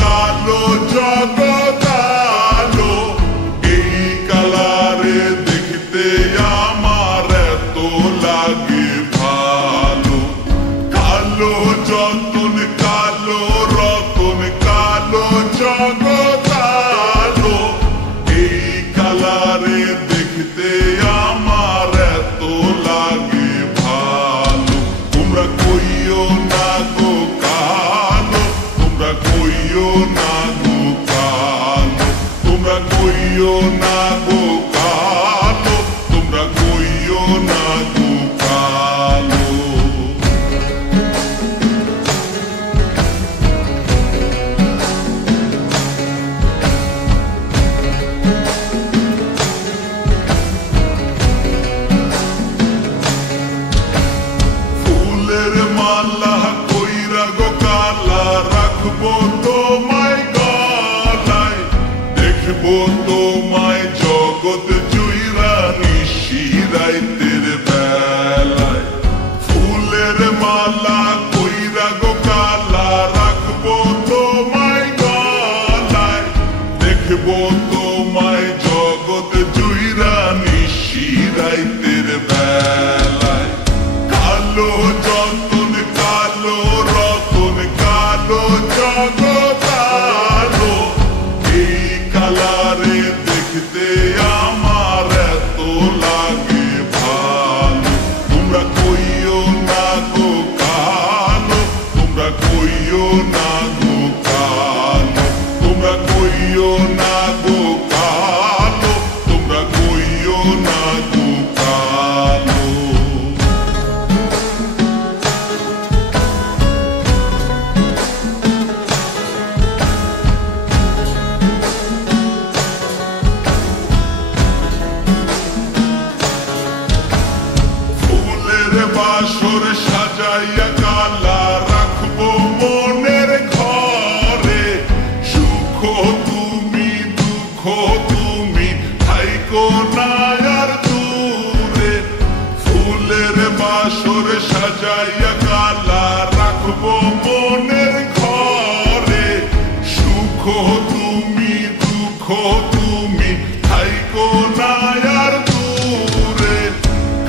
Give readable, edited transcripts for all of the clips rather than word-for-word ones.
কালো জগৎ আলো, এই কালারে দেখতে আমার এত লাগে ভালো। কালো যতন কালো রতন কালো জগৎ আলো, এই কালারে দেখতে আমার এত লাগে ভালো। তোমরা কইও না গো কালো, তোমরা কইও না গো কালো, তোমরা কইও না গো কালো, তোমরা কইও না গো কালো। ফুলের মালা কইরা গো কালা রাখবো তোমায় গলায়, দেখবো তোমায় জগৎ জুইরা নিশি রাইতের বেলায়। ফুলের মালা কইরা গো কালা রাখবো তোমায় গলায়, দেখবো তোমায় জগৎ জুইরা নিশি রাইতের বেলায়। কালো যতন কালো রতন কালো জগৎ আলো, এই কালারে দেখতে আমার এত লাগে ভালো। তোমরা কইও না গো কালো, তোমরা কইও না গো কালো, তোমরা কইও না গো কালো, তোমরা কইও না গো কালো। বাসর সাজাইয়া কালা রাখবো মনের ঘরে, সুখ তুমি দুঃখ তুমি থাইকো না আর দূরে। ফুলের বাসর সাজাইয়া কালা রাখবো মনের ঘরে, সুখ তুমি দুঃখ তুমি থাইকো না আর দূরে।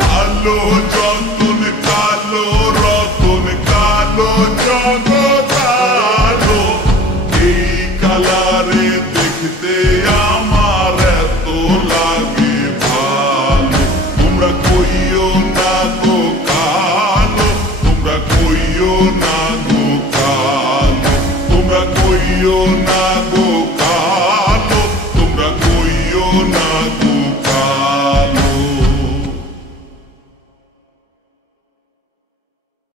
কালো যতন কালো রতন কালো জগৎ আলো, এই কালারে দেখতে আমার এত লাগে ভালো। তোমরা কইও না গো কালো, তোমরা কইও না গো কালো, তোমরা কইও না গো